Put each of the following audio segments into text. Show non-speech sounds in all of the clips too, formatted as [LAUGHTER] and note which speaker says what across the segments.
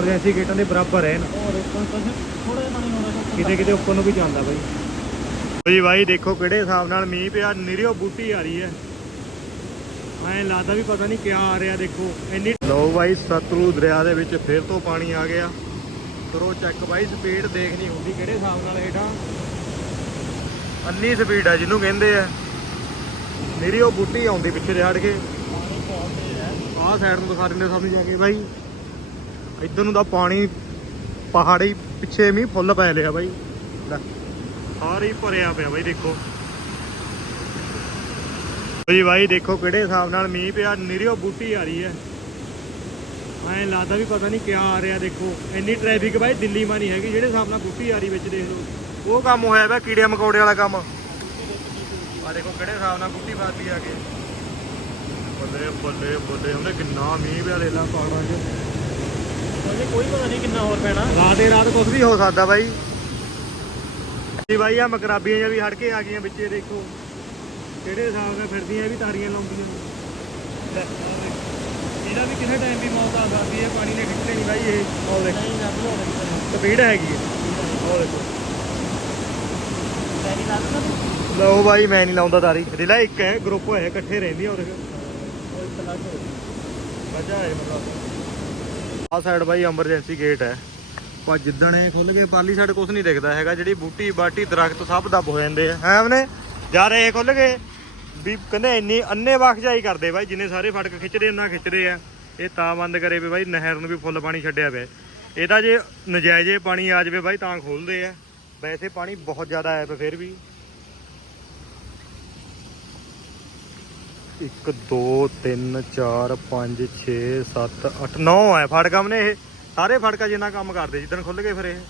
Speaker 1: Emergency ਗੇਟਾਂ ਦੇ ਬਰਾਬਰ ਹੈ ਹੋਰ ਕੋਈ ਕੁਝ ਥੋੜਾ ਜਿਹਾ ਪਾਣੀ ਹੋਣਾ ਕਿਤੇ ਕਿਤੇ ਉੱਪਰ ਨੂੰ ਵੀ ਜਾਂਦਾ ਬਾਈ। ਜੀ ਬਾਈ ਦੇਖੋ ਕਿਹੜੇ ਹਿਸਾਬ ਨਾਲ ਮੀਂਹ ਪਿਆ ਨਿਰਿਓ ਬੂਟੀ ਆ ਰਹੀ ਹੈ। ਐਂ ਲੱਗਦਾ ਵੀ ਪਤਾ ਨਹੀਂ ਕਿਆ ਆ ਰਿਹਾ ਦੇਖੋ। ਇੰਨੀ ਲੋ ਬਾਈ ਸਤਲੁਜ ਦਰਿਆ ਦੇ ਵਿੱਚ ਫਿਰ ਤੋਂ ਪਾਣੀ ਆ ਗਿਆ। ਕਰੋ ਚੈੱਕ ਬਾਈ ਸਪੀਡ ਦੇਖਣੀ ਹੁੰਦੀ ਕਿਹੜੇ ਹਿਸਾਬ ਨਾਲ ਹੇਠਾਂ। ਅੰਨੀ ਸਪੀਡ ਆ ਜਿਹਨੂੰ ਕਹਿੰਦੇ ਆ। ਨਿਰਿਓ ਬੂਟੀ ਆਉਂਦੀ ਪਿੱਛੇ ਦੇ ਹਟ ਕੇ। ਆਹ ਸਾਈਡ ਨੂੰ ਦਿਖਾ ਦਿੰਦੇ ਸਭ ਨੂੰ ਜਾ ਕੇ ਬਾਈ। ਇੱਧਰ ਨੂੰ ਤਾਂ ਪਾਣੀ ਪਹਾੜੀ ਪਿੱਛੇ ਮੀਂਹ ਫੁੱਲ ਪੈ ਲਿਆ ਬਾਈ। ਲੈ, ਸਾਰੇ ਹੀ ਭਰਿਆ ਪਿਆ ਬਾਈ, ਦੇਖੋ। ਜੀ ਬਾਈ, ਦੇਖੋ ਕਿਹੜੇ ਹਿਸਾਬ ਨਾਲ ਮੀਂਹ ਪਿਆ, ਨਿਰਿਓ ਬੂਟੀ ਆ ਰਹੀ ਹੈ। ਐਂ ਲੱਗਦਾ ਵੀ ਪਤਾ ਨਹੀਂ ਕਿਆ ਆ ਰਿਹਾ, ਦੇਖੋ। ਇੰਨੀ ਟ੍ਰੈਫਿਕ ਬਾਈ ਦਿੱਲੀ ਮਾ ਨਹੀਂ ਹੈਗੀ, ਜਿਹੜੇ ਹਿਸਾਬ ਨਾਲ ਬੂਟੀ ਆ ਰਹੀ ਵਿੱਚ ਦੇਖ ਲਓ। ਉਹ ਕੰਮ ਹੋਇਆ ਵਾ ਕੀੜੇ ਮਕੌੜੇ ਵਾਲਾ ਕੰਮ। ਆ ਦੇਖੋ ਕਿਹੜੇ ਹਿਸਾਬ ਨਾਲ ਬੂਟੀ ਫਸਦੀ ਆ ਕੇ ਬੱਲੇ ਬੱਲੇ ਬੱਲੇ, ਉਹਨੇ ਕਿੰਨਾ ਮੀਂਹ ਪਿਆ ਲੈ ਲਾ ਪਹਾੜਾਂ 'ਚ।
Speaker 2: ਉਹਦੇ ਕੋਈ ਪਤਾ ਨਹੀਂ ਕਿੰਨਾ ਹੋਰ ਪੈਣਾ।
Speaker 1: ਰਾਤੇ ਰਾਤ ਕੁਝ ਵੀ ਹੋ ਸਕਦਾ ਬਾਈ। ਜੀ ਬਾਈ ਆ ਮਕਰਾਬੀਆਂ ਜਿਹਾ ਵੀ ਹੜ ਕੇ ਆ ਗਈਆਂ ਵਿੱਚੇ ਦੇਖੋ। ਕਿਹੜੇ ਹਿਸਾਬ ਨਾਲ ਫਿਰਦੀਆਂ ਇਹ ਵੀ ਤਾਰੀਆਂ ਲਾਉਂਦੀਆਂ। ਲੈ, ਆਹ ਦੇਖੋ। ਇਹਦਾ ਵੀ ਕਿਸੇ ਟਾਈਮ ਵੀ ਮੌਤ ਆ ਸਕਦੀ ਹੈ? ਪਾਣੀ ਨੇ ਖਿੱਚ ਲੈਣੀ ਬਾਈ ਇਹ। ਉਹ ਦੇਖੋ। ਨਹੀਂ ਨਾ ਬਲੋੜ ਕਿਤੇ ਸਪੀਡ ਹੈਗੀ ਹੈ। ਉਹ ਦੇਖੋ। ਪੈਰੀ ਲਾ ਦੇਣਾ ਤੂੰ ਲਓ ਬਾਈ ਮੈਂ ਨਹੀਂ ਲਾਉਂਦਾ ਤਾਰੀ ਰਿਲਾ ਇੱਕ ਹੈ ਗਰੁੱਪ ਹੋਇਆ ਇਕੱਠੇ ਰਹਿੰਦੇ ਆ ਲੱਗ ਹੋ ਮਤਲਬ ਆਹ ਸਾਈਡ ਬਾਈ ਐਮਰਜੈਂਸੀ ਗੇਟ ਹੈ। ਪਰ ਜਿੱਦਣ ਇਹ ਖੁੱਲ ਗਏ, ਪਾਲੀ ਸਾਈਡ ਕੁਝ ਨਹੀਂ ਦਿਖਦਾ ਹੈਗਾ, ਜਿਹੜੀ ਬੂਟੀ, ਬਾਟੀ, ਦਰਖਤ ਸਭ ਦੱਬ ਹੋ ਜਾਂਦੇ ਆ। ਹੈ ਉਹਨੇ ਯਾਰ ਇਹ ਖੁੱਲ ਗਏ। ਵੀ ਕਹਿੰਦੇ ਇੰਨੀ ਅੰਨੇ ਵਖਜਾਈ ਕਰਦੇ ਬਾਈ, ਜਿੰਨੇ ਸਾਰੇ ਫਟਕ ਖਿੱਚਦੇ ਉਹਨਾਂ ਖਿੱਚਦੇ ਆ। ਇਹ ਤਾਂ ਬੰਦ ਕਰੇ ਵੀ ਬਾਈ, ਨਹਿਰ ਨੂੰ ਵੀ ਫੁੱਲ ਪਾਣੀ ਛੱਡਿਆ ਪਿਆ। ਇਹਦਾ ਜੇ ਨਜਾਇਜ਼ੇ ਪਾਣੀ ਆ ਜਾਵੇ ਬਾਈ, ਤਾਂ ਖੋਲਦੇ ਆ। ਵੈਸੇ ਪਾਣੀ ਬਹੁਤ ਜ਼ਿਆਦਾ ਆਇਆ ਪਿਆ, ਫਿਰ ਵੀ। 1 2 3 4 5 6 7 8 9 ਹੈ। ਫੜਕਮ ਨੇ ਇਹ। ਸਾਰੇ ਫੜਕਾ ਜਿੰਨਾ ਕੰਮ ਕਰਦੇ ਜਿੱਦਣ ਖੁੱਲ ਗਏ ਫਿਰ ਇਹ।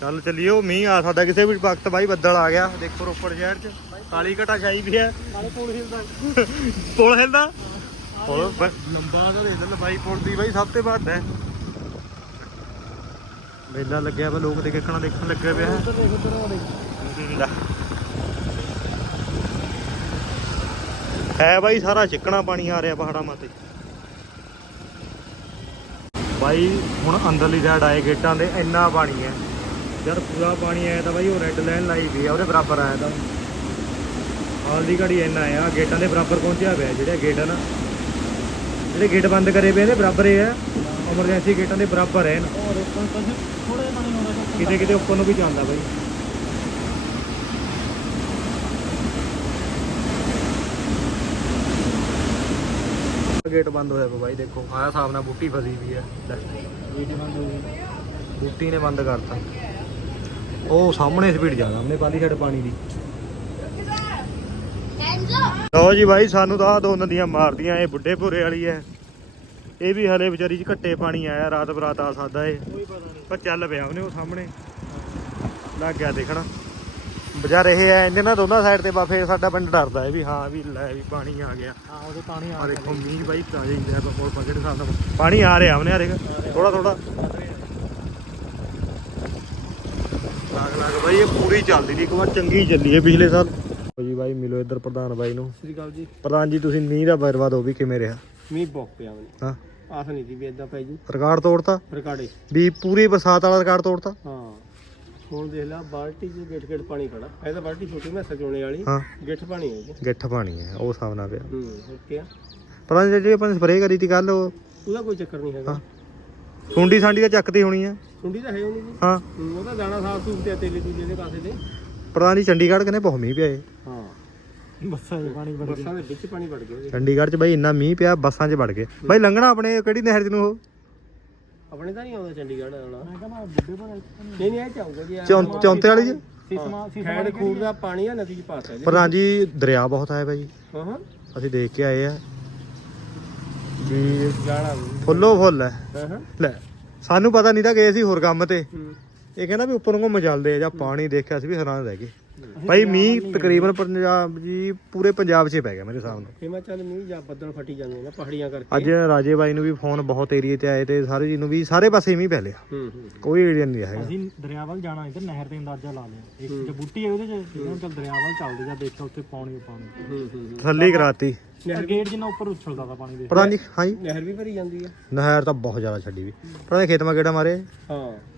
Speaker 1: ਚੱਲ ਚੱਲੀਓ ਮੀਂਹ ਆ ਸਕਦਾ ਕਿਸੇ ਵੀ ਵਕਤ। ਬਾਈ ਬੱਦਲ ਆ ਗਿਆ। ਦੇਖੋ ਰੋਪੜ ਸ਼ਹਿਰ ਚ। ਕਾਲੀ ਘਟਾ ਛਾਈ ਵੀ ਹੈ।
Speaker 2: ਹਿਲਦਾ ਪੁਲ ਹਿਲਦਾ
Speaker 1: ਪੁਲ ਬ- ਲੰਬਾ ਤਾਂ ਪੁਲ ਦੀ ਬਾਈ ਸਭ ਤੋਂ ਵੱਧ ਹੈ। ਮੇਲਾ ਲੱਗਿਆ ਵਾ ਲੋਕ ਦੇਖਣਾ ਦੇਖਣ ਲੱਗੇ ਪਿਆ ਹੈ ਉੱਧਰ ਦੇਖ ਉੱਧਰ ਉਹ ਦੇਖ ਲੈ। ਹੈ ਬਾਈ ਸਾਰਾ ਚਿੱਕਣਾ ਪਾਣੀ ਆ ਰਿਹਾ ਪਹਾੜਾਂ ਮਾਤੇ ਬਾਈ ਹੁਣ ਅੰਦਰਲੀ ਸਾਈਡ ਆਏ ਗੇਟਾਂ ਦੇ ਇੰਨਾ ਪਾਣੀ ਹੈ। ਜਦ ਪੂਰਾ ਪਾਣੀ ਆਇਆ ਤਾਂ ਬਾਈ ਉਹ ਰੈੱਡ ਲਾਈਨ ਲਾਈ ਗਈ ਆ ਉਹਦੇ ਬਰਾਬਰ ਆਇਆ ਤਾਂ। ਹਾਲ ਦੀ ਘੜੀ ਇੰਨਾ ਆ ਗੇਟਾਂ ਦੇ ਬਰਾਬਰ ਪਹੁੰਚਿਆ ਪਿਆ ਜਿਹੜੇ ਗੇਟ ਆ ਨਾ। ਜਿਹੜੇ ਗੇਟ ਬੰਦ ਕਰੇ ਪਏ ਨੇ ਬਰਾਬਰ ਇਹ ਆ। ਐਮਰਜੈਂਸੀ ਗੇਟਾਂ ਦੇ ਬਰਾਬਰ ਹੈ ਹੋਣਾ ਕਿਤੇ ਕਿਤੇ ਉੱਪਰ ਨੂੰ ਵੀ ਜਾਂਦਾ ਬਾਈ। ਗੇਟ ਬੰਦ ਹੋਇਆ ਪਿਆ ਬਾਈ ਦੇਖੋ। ਆਹ ਹਿਸਾਬ ਨਾਲ ਬੂਟੀ ਫਸੀ ਵੀ ਹੈ ਲੈ, ਬੰਦ ਹੋ ਗਈ ਬੂਟੀ ਨੇ ਬੰਦ ਕਰਤਾ। ਉਹ ਸਾਹਮਣੇ ਸਪੀਡ ਜ਼ਿਆਦਾ ਉਹਨੇ ਪਾਲੀ ਛੱਡ ਪਾਣੀ ਦੀ। ਲਓ ਜੀ ਬਾਈ ਸਾਨੂੰ ਤਾਂ ਆਹ ਦੋ ਨਦੀਆਂ ਮਾਰਦੀਆਂ ਇਹ ਬੁੱਢੇ ਭੋਰੇ ਵਾਲੀ ਹੈ ਇਹ ਵੀ ਹਲੇ ਵਿਚਾਰੀ ਚ ਘੱਟੇ ਪਾਣੀ ਆਇਆ ਰਾਤ ਬਰਾਤ ਆ ਸਕਦਾ ਇਹ ਪਰ ਚੱਲ ਪਿਆ ਉਹਨੇ ਉਹ ਸਾਹਮਣੇ। ਲੱਗ ਗਿਆ ਦੇਖਣਾ। ਵਿਚਾਰੇ ਇਹ ਐ ਇਹਨੇ ਨਾ ਦੋਨਾਂ ਸਾਈਡ ਤੇ ਬਾਫੇ ਸਾਡਾ ਪਿੰਡ ਡਰਦਾ ਹੈ ਵੀ ਹਾਂ ਵੀ ਲੈ ਵੀ ਪਾਣੀ ਆ ਗਿਆ। ਹਾਂ ਉਹਦੇ ਪਾਣੀ ਆ ਦੇਖੋ ਮੀਂਹ ਬਾਈ ਤਾਜ਼ੇ ਹੀ ਲੈ ਬੋਲ ਪਕੜ ਹਿਸਾਬ ਨਾਲ। ਪਾਣੀ ਆ ਰਿਹਾ ਉਹਨੇ ਆ ਦੇਖ ਥੋੜਾ ਥੋੜਾ ਲਾਗ ਲਾਗ ਬਾਈ ਇਹ ਪੂਰੀ ਚੱਲਦੀ ਦੀ ਇੱਕ ਵਾਰ ਚੰਗੀ ਚੱਲੀ ਹੈ ਪਿਛਲੇ ਸਾਲ। ਜੀ ਬਾਈ ਮਿਲੋ ਇੱਧਰ ਪ੍ਰਧਾਨ ਬਾਈ ਨੂੰ। ਸ੍ਰੀ ਅਕਾਲ ਜੀ। ਪ੍ਰਧਾਨ ਜੀ ਤੁਸੀਂ ਮੀਂਹ ਦਾ ਬਰਬਾਦ ਹੋ ਵੀ ਕਿਵੇਂ ਰਿਹਾ? ਮੀਂਹ ਬਹੁਤ ਪਿਆ ਮੈਨੂੰ ਹਾਂ। ਆਸ ਨਹੀਂ ਸੀ ਵੀ ਇਦਾਂ ਪੈ ਜੂ। ਰਿਕਾਰਡ ਤੋੜਤਾ? ਰਿਕਾਰਡੇ ਵੀ ਪੂਰੀ ਬਰਸਾਤ ਵਾਲਾ ਰਿਕਾਰਡ ਤੋੜਤਾ?
Speaker 2: ਹਾਂ। ਹੁਣ ਦੇਖ ਲੈ ਬਾਲਟੀ 'ਚ ਗਿੱਟ ਗਿੱਟ ਪਾਣੀ ਖੜਾ। ਇਹ ਤਾਂ ਬਾਲਟੀ ਛੋਟੀ ਮੈਂ ਸਜਾਉਣੇ ਵਾਲੀ ਹਾਂ। ਗਿੱਠ ਪਾਣੀ ਹੈ
Speaker 1: ਜੀ। ਗਿੱਠ ਪਾਣੀ ਹੈ ਉਹ ਨਾਲ ਪਿਆ। ਹੂੰ ਹੋਰ ਕੀ ਆ? ਪਤਾ ਨਹੀਂ ਜਿਹੜੀ ਆਪਾਂ ਨੇ ਸਪਰੇਅ ਕਰੀ ਤੀ ਕੱਲ ਉਹ ਉਹਦਾ ਕੋਈ ਚੱਕਰ ਨਹੀਂ ਹੈਗਾ। ਹਾਂ। ਸੁੰਡੀ ਸਾਂਡੀ ਤਾਂ ਚੱਕਦੀ ਹੋਣੀ ਆ। ਸੁੰਡੀ ਤਾਂ ਹੈ ਨਹੀਂ ਜੀ। ਹਾਂ। ਹੂੰ, ਉਹਦਾ ਦਾਣਾ ਸਾਫ਼ ਸੂਫ ਤੇ ਤੇਲੇ ਤੂਲੇ ਦੇ ਪਾਸੇ ਦੇ ਪ੍ਰਧਾਨ ਜੀ ਚੰਡੀਗੜ੍ਹ ਕਹਿੰਦੇ ਬਹੁਤ ਮੀਂਹ ਪਿਆ ਏ ਹਾਂ। ਬੱਸਾਂ 'ਚ ਪਾਣੀ ਵੜ ਗਿਆ ਬੱਸਾਂ ਦੇ ਵਿੱਚ ਪਾਣੀ ਵੜ ਗਿਆ ਉਹਦੇ। ਚੰਡੀਗੜ੍ਹ 'ਚ ਬਾਈ ਇੰਨਾ ਮੀਂਹ ਪਿਆ ਬੱਸਾਂ 'ਚ ਵੜ ਗਏ। ਬਾਈ ਲੰਘਣਾ ਆਪਣੇ ਕਿਹੜੀ ਨਹਿਰ 'ਚ ਨੂੰ ਉਹ? ਆਪਣੇ ਤਾਂ ਨਹੀਂ ਆਉਂਦਾ ਚੰਡੀਗੜ੍ਹ ਆਉਣਾ। ਮੈਂ ਕਹਿੰਦਾ ਬੁੱਢੇ ਬਣੇ ਨਹੀਂ ਨਹੀਂ ਇਹ ਚਾਹੂਗਾ ਜੀ ਚੌਂ- ਚੌਂਤੇ ਵਾਲੀ 'ਚ? ਸੀਸਮਾ ਖੈੜ ਖੂਰ ਦਾ ਪਾਣੀ ਆ ਨਦੀ 'ਚ ਪਾ ਸਕਦੇ ਪ੍ਰਧਾਨ ਜੀ ਦਰਿਆ ਬਹੁਤ ਆਇਆ ਬਾਈ ਹਾਂ ਹਾਂ। ਅਸੀਂ ਦੇਖ ਕੇ ਆਏ ਆ। ਵੀ ਜਾਣਾ ਵੀ। ਫੁੱਲੋ ਫੁੱਲ ਹੈ। ਹਾਂ ਹਾਂ। ਲੈ ਸਾਨੂੰ ਪਤਾ ਨਹੀਂ ਤਾਂ ਗਏ ਸੀ ਹੋਰ ਕੰਮ ਤੇ। ਹੂੰ। ਇਹ ਕਹਿੰਦਾ ਵੀ ਉੱਪਰੋਂ ਘੁੰਮ ਚੱਲਦੇ ਆ ਜਾਂ ਪਾਣੀ ਦੇਖਿਆ ਸੀ ਵੀ ਹੈਰਾਨ ਰਹਿ ਗਏ। ਭਾਈ ਮੀਂਹ ਤਕਰੀਬਨ ਪੰਜਾਬ ਜੀ ਪੂਰੇ ਪੰਜਾਬ 'ਚ ਹੀ ਪੈ ਗਿਆ ਮੇਰੇ ਹਿਸਾਬ ਨਾਲ। ਹਿਮਾਚਲ ਮੀਂਹ ਜਾਂ ਬੱਦਲ ਫਟੀ ਜਾਂਦੇ ਨੇ ਨਾ ਪਹਾੜੀਆਂ ਕਰਕੇ। ਅੱਜ ਰਾਜੇ ਬਾਈ ਨੂੰ ਵੀ ਫੋਨ ਬਹੁਤ ਏਰੀਏ ਤੇ ਆਏ ਤੇ ਸਾਰੇ ਜੀ ਨੂੰ ਵੀ ਸਾਰੇ ਪਾਸੇ ਮੀਂਹ ਪੈ ਲਿਆ। ਹੂੰ ਹੂੰ। ਕੋਈ ਏਰੀਆ ਨਹੀਂ ਹੈਗਾ।
Speaker 2: ਅਸੀਂ ਦਰਿਆ ਵੱਲ ਜਾਣਾ ਇੱਧਰ ਨਹਿਰ ਤੇ ਅੰਦਾਜ਼ਾ ਲਾ ਲਿਆ। ਇੱਕ ਜੇ ਬੂਟੀ ਹੈ ਉਹਦੇ ਚ ਇਹਨਾਂ ਚੱਲ ਦਰਿਆ ਵੱਲ ਚੱਲਦੇ ਜਾ ਦੇਖਿਆ ਉੱਥੇ ਪਾਣੀ ਪਾਣੀ।
Speaker 1: ਹੂੰ ਹੂੰ ਥੱਲੇ ਹੀ ਕਰਾਤੀ। ਗੇਟ ਜਿੰਨਾ ਉੱਪਰ ਉਛਲਦਾ ਤਾ ਪਾਣੀ ਦੇ। ਪ੍ਰਧਾਨ ਜੀ ਹਾਂਜੀ। ਨਹਿਰ ਵੀ ਭਰੀ ਜਾਂਦੀ ਆ। ਨਹਿਰ ਤਾਂ ਬਹੁਤ ਜ਼ਿਆਦਾ ਛੱਡੀ ਵੀ। ਪ੍ਰਧਾਨ ਖੇਤ ਮਾ ਕਿਹੜਾ ਮਾਰੇ ਹਾਂ।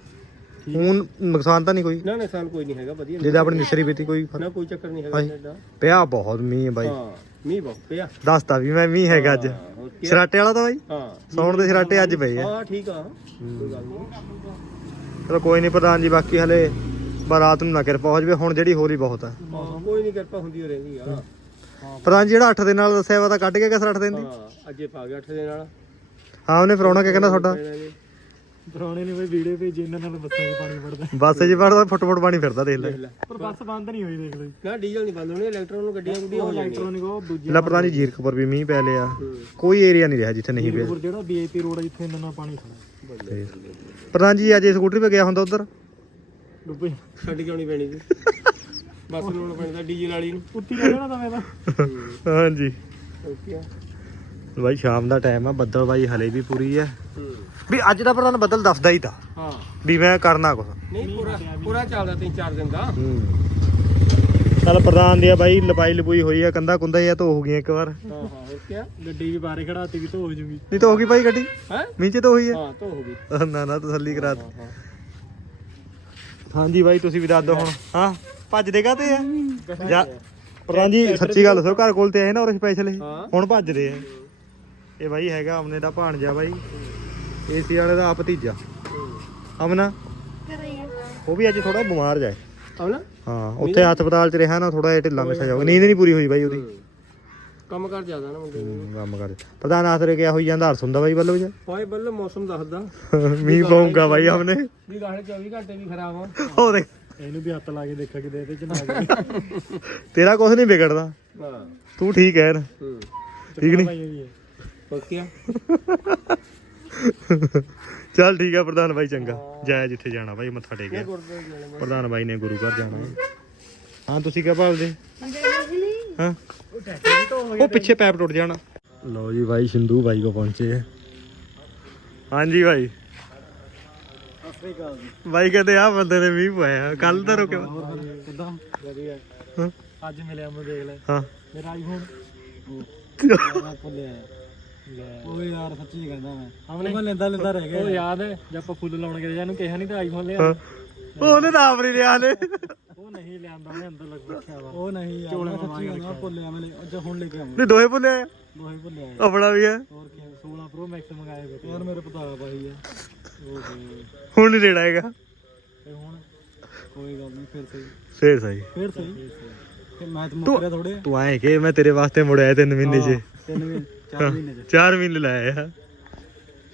Speaker 1: ਹੁਣ ਨੁਕਸਾਨ ਤਾਂ ਨਹੀਂ ਕੋਈ? ਨਾ ਨੁਕਸਾਨ ਕੋਈ ਨਹੀਂ ਹੈਗਾ ਵਧੀਆ। ਜਿਹਦਾ ਆਪਣੀ ਨਿਸਰੀ ਬੀਤੀ ਕੋਈ ਨਾ ਕੋਈ ਚੱਕਰ ਨਹੀਂ ਹੈਗਾ। ਇਹਦਾ ਪਿਆ ਬਹੁਤ ਮੀਂਹ ਹੈ ਬਾਈ। ਹਾਂ ਮੀਂਹ ਬਹੁਤ ਪਿਆ। ਦੱਸਤਾ ਵੀ ਮੈਂ ਮੀਂਹ ਹੈਗਾ ਅੱਜ? ਸਰਾਟੇ ਵਾਲਾ ਤਾਂ ਬਾਈ? ਹਾਂ। ਸੌਣ ਦੇ ਸਰਾਟੇ ਅੱਜ ਪਏ ਆ। ਹਾਂ ਠੀਕ ਆ। ਕੋਈ ਗੱਲ ਨਹੀਂ। ਚਲੋ ਕੋਈ ਨਹੀਂ ਪ੍ਰਧਾਨ ਜੀ ਬਾਕੀ ਹਲੇ ਬਰਾਤ ਨੂੰ ਨਾ ਕਿਰਪਾ ਹੋ ਜਵੇ ਹੁਣ ਜਿਹੜੀ ਹੋਲੀ ਬਹੁਤ ਆ। ਕੋਈ ਨਹੀਂ ਕਿਰਪਾ ਹੁੰਦੀ ਹੋ ਰਹਿੰਦੀ ਆ। ਪ੍ਰਧਾਨ ਜੀ ਜਿਹੜਾ 8 ਦੇ ਨਾਲ ਦੱਸਿਆ ਵਾ ਤਾਂ ਕੱਢ ਕੇ ਕਿਸ 8 ਦਿਨ ਦੀ? ਹਾਂ ਅੱਜੇ ਪਾ ਗਿਆ 8 ਦੇ ਨਾਲ ਹਾਂ ਉਹਨੇ ਫਰਾਉਣਾ ਕਿਆ ਕਹਿੰਦਾ ਤੁਹਾਡਾ? ਇਹਨਾਂ ਪੁਰਾਣੇ ਨੇ ਬਈ ਵੀਡੀਓ ਭੇਜੇ ਇਹਨਾਂ ਨਾਲ ਬੱਸਾਂ 'ਚ ਪਾਣੀ ਵੜਦਾ। ਬੱਸ 'ਚ ਵੜਦਾ ਫੁੱਟ ਫੁੱਟ ਪਾਣੀ ਫਿਰਦਾ ਦੇਖ ਲੈ। ਪਰ ਬੱਸ ਬੰਦ ਨਹੀਂ ਹੋਈ ਦੇਖ ਲਓ ਨਾ ਡੀਜ਼ਲ ਨਹੀਂ ਬੰਦ ਹੋਣੀ ਇਲੈਕਟ੍ਰੋਨ ਗੱਡੀਆਂ ਗੁੱਡੀਆਂ ਹੋ ਜਾਣਗੀਆਂ ਇਲੈਕਟ੍ਰੋਨਿਕ ਉਹ ਦੂਜੇ ਲੈ ਪ੍ਰਧਾਨ ਜੀ ਜੀਰਕਪੁਰ ਵੀ ਮੀਂਹ ਪੈ ਲਿਆ। ਕੋਈ ਏਰੀਆ ਨਹੀਂ ਰਿਹਾ ਜਿੱਥੇ ਨਹੀਂ ਪਿਆ। ਜੀਰਕਪੁਰ ਜਿਹੜਾ ਵੀਆਈਪੀ ਰੋਡ ਆ ਜਿੱਥੇ ਇਹਨਾਂ ਨਾਲ ਪਾਣੀ ਖੜਾ। ਪ੍ਰਧਾਨ ਜੀ ਅੱਜ ਸਕੂਟਰੀ 'ਤੇ ਗਿਆ ਹੁੰਦਾ ਉਧਰ?
Speaker 2: ਡੁੱਬੇ। ਛੱਡ ਕੇ ਆਉਣੀ ਪੈਣੀ ਸੀ ਬੱਸ ਨੂੰ ਆਉਣਾ ਪੈਂਦਾ ਡੀਜ਼ਲ ਵਾਲੀ ਨੂੰ।
Speaker 1: ਉੱਤੀ ਰਹਿ ਜਾਣਾ ਤਾਂ ਮੈਂ ਤਾਂ। ਹਾਂਜੀ। ਓਕੇ। ਆ ਬਾਈ ਸ਼ਾਮ ਦਾ ਟਾਈਮ ਆ ਬੱਦਲ ਬਾਈ ਹਲੇ ਵੀ ਪੂਰੀ ਹੂੰ। ਵੀ ਅੱਜ ਦਾ ਪ੍ਰਧਾਨ ਬੱਦਲ ਦੱਸਦਾ ਹੀ ਤਾਂ। ਹਾਂ। ਵੀ ਮੈਂ ਕਰਨਾ ਕੁਛ। ਨਹੀਂ ਪੂਰਾ ਪੂਰਾ ਚੱਲਦਾ ਤਿੰਨ ਚਾਰ ਦਿਨ ਦਾ। ਹੂੰ। ਚੱਲ ਪ੍ਰਧਾਨ ਦੀ ਆ ਬਾਈ ਲਪਾਈ ਲਪੂਈ ਹੋਈ ਆ ਕੰਦਾ ਕੁੰਦਾ ਹੀ ਆ ਧੋ ਹੋ ਗਈਆਂ ਇੱਕ ਵਾਰ। ਹਾਂ ਹਾਂ ਹੋਰ ਕੀ ਗੱਡੀ ਵੀ ਬਾਰੇ ਖੜਾਤੀ ਵੀ ਧੋ ਹੋ ਜੂਗੀ। ਨਹੀਂ ਤਾਂ ਹੋ ਗਈ ਬਾਈ ਗੱਡੀ? ਹੈ? ਮੀਂਹ 'ਚ ਤਾਂ ਹੋਈ ਆ? ਹਾਂ ਧੋ ਹੋ ਗਈ। ਨਾ ਨਾ ਤਸੱਲੀ ਕਰਾ ਦੇ। ਹਾਂਜੀ ਬਾਈ ਤੁਸੀਂ ਵੀ ਦੱਸ ਦਿਓ ਹੁਣ। ਹਾਂ ਭੱਜਦੇ ਕਾਤੇ ਆ? ਜਾਂ। ਪ੍ਰਧਾਨ ਜੀ ਸੱਚੀ ਗੱਲ ਦੱਸੋ ਘਰ ਕੋਲ ਤੇ ਆਏ ਨਾ ਔਰ ਸਪੈਸ਼ਲ ਇਹ। ਹੁਣ ਭੱਜਦੇ ਆ। ਇਹ ਬਾਈ ਹੈਗਾ ਅਮਨੇ ਦਾ ਭਾਣਜਾ ਬਾਈ। ਏਸੀ ਵਾਲੇ ਦਾ ਆ ਭਤੀਜਾ। ਅਮਨਾ? ਉਹ ਵੀ ਅੱਜ ਥੋੜਾ ਬਿਮਾਰ ਜਾਏ ਨਾ ਹਾਂ ਉੱਥੇ ਹਸਪਤਾਲ 'ਚ ਰਿਹਾ ਨਾ ਥੋੜਾ ਜਿਹਾ ਢਿੱਲਾ ਮਿੱਸਾ ਜਾਊਗਾ ਨੀਂਦ ਨਹੀਂ ਪੂਰੀ ਹੋਈ ਬਾਈ ਉਹਦੀ। ਕੰਮ ਕਰ ਜ਼ਿਆਦਾ ਨਾ ਮੁੰਡੇ ਨੂੰ ਕੰਮ ਕਰ। ਪ੍ਰਧਾਨ ਆਸਰੇ ਗਿਆ ਹੋਈ ਜਾਂਦਾ? ਹਰਸ ਹੁੰਦਾ ਬਾਈ ਵੱਲੋਂ ਜੀ
Speaker 2: ਹਾਏ ਬੱਲੇ ਮੌਸਮ ਦੱਸਦਾ।
Speaker 1: [LAUGHS] ਮੀਂਹ ਪਊਗਾ ਬਾਈ ਹਮਨੇ ਵੀ ਗਾਣੇ 24 ਘੰਟੇ ਵੀ ਖਰਾਬ ਆ। ਉਹ ਦੇਖ। ਇਹਨੂੰ ਵੀ ਹੱਥ ਲਾ ਕੇ ਦੇਖਾ ਕਿਤੇ ਇਹਦੇ ਚ ਨਾ [LAUGHS] ਤੇਰਾ ਕੁਝ ਨਹੀਂ ਵਿਗੜਦਾ। ਹਾਂ। ਤੂੰ ਠੀਕ ਹੈ ਨਾ। ਠੀਕ ਨਹੀਂ? ਓਕੇ [LAUGHS] ਚੱਲ ਠੀਕ ਹੈ ਪ੍ਰਧਾਨ ਬਾਈ ਚੰਗਾ। ਜਾਇਆ ਜਿੱਥੇ ਜਾਣਾ ਬਾਈ ਮੱਥਾ ਟੇਕਿਆ ਪ੍ਰਧਾਨ ਬਾਈ ਨੇ ਗੁਰੂ ਘਰ ਜਾਣਾ ਹੈ। ਹਾਂ ਤੁਸੀਂ ਕਿਆ ਭਾਲਦੇ? ਹਾਂ। ਉਹ ਪਿੱਛੇ ਪੈਪ ਟੁੱਟ ਜਾਣਾ। ਲਓ ਜੀ ਬਾਈ ਸਿੰਧੂ ਬਾਈ ਕੋ ਪਹੁੰਚੇ ਹੈ ਹਾਂਜੀ ਬਾਈ। ਅਫਰੀਕਾ ਬਾਈ ਕਹਿੰਦੇ ਆ ਬੰਦੇ ਨੇ ਮੀਂਹ ਪਾਇਆ। ਕੱਲ ਤਾਂ ਰੁਕਿਆ
Speaker 2: ਕਿਦਾਂ? ਵਧੀਆ। ਅੱਜ ਮਿਲਿਆ ਮੈਂ ਦੇਖ ਲੈ ਹਾਂ। ਮੇਰਾ ਆਈਫੋਨ ਭੁੱਲਿਆ ਉਹ ਯਾਰ ਸੱਚੀ ਕਹਿੰਦਾ ਮੈਂ। ਮੈਂ ਲੈਂਦਾ ਲੈਂਦਾ ਰਹਿ ਗਿਆ ਉਹ ਯਾਦ ਹੈ ਜਦ ਆਪਾਂ ਫੁੱਲ ਲਾਉਣ ਗਏ ਇਹਨੂੰ ਕਿਹਾ ਨਹੀਂ ਤਾਂ ਆਈਫੋਨ
Speaker 1: ਲਿਆ। ਉਹਨੇ ਤਾਂ ਆਪ ਨਹੀਂ ਲਿਆ ਨੇ।
Speaker 2: ਉਹ ਨਹੀਂ ਲਿਆਂਦਾ
Speaker 1: ਉਹਨੇ ਅੰਦਰ ਲੱਗ ਰੱਖਿਆ ਵਾ। ਉਹ ਨਹੀਂ ਯਾਰ ਮੈਂ ਸੱਚੀ ਕਹਿੰਦਾ ਭੁੱਲਿਆ ਮੈਂ ਅੱਜ ਹੁਣ ਲੈ ਕੇ ਆਵਾਂ। ਨਹੀਂ ਦੋਹੇ ਭੁੱਲੇ ਆ। ਦੋਹੇ ਭੁੱਲਿਆ ਆਪਣਾ ਵੀ ਹੈ ਹੋਰ ਕੀ 16 ਪ੍ਰੋ ਮੈਕਸ ਮੰਗਾਏ ਬਤੇ ਯਾਰ ਮੇਰੇ ਪਤਾ ਆ ਭਾਈ ਆ। ਹੁਣ ਨਹੀਂ ਲੈਣਾ ਹੈਗਾ। ਤੇ ਹੁਣ ਕੋਈ ਗੱਲ ਨਹੀਂ ਫਿਰ ਸਹੀ। ਫੇਰ ਸਹੀ। ਫਿਰ ਸਹੀ? ਤੇ ਮੈਂ ਤਾਂ ਮੁੱਕਰਿਆ ਥੋੜੇ ਤੂੰ ਆਏ ਕਿ ਮੈਂ ਤੇਰੇ ਵਾਸਤੇ ਮੁੜਿਆ ਤਿੰਨ ਮਹੀਨੇ 'ਚ। ਤਿੰਨ ਮਹੀਨੇ। ਚਾਰ ਮਹੀਨੇ ਚ। ਚਾਰ ਮਹੀਨੇ ਲਾਏ ਆ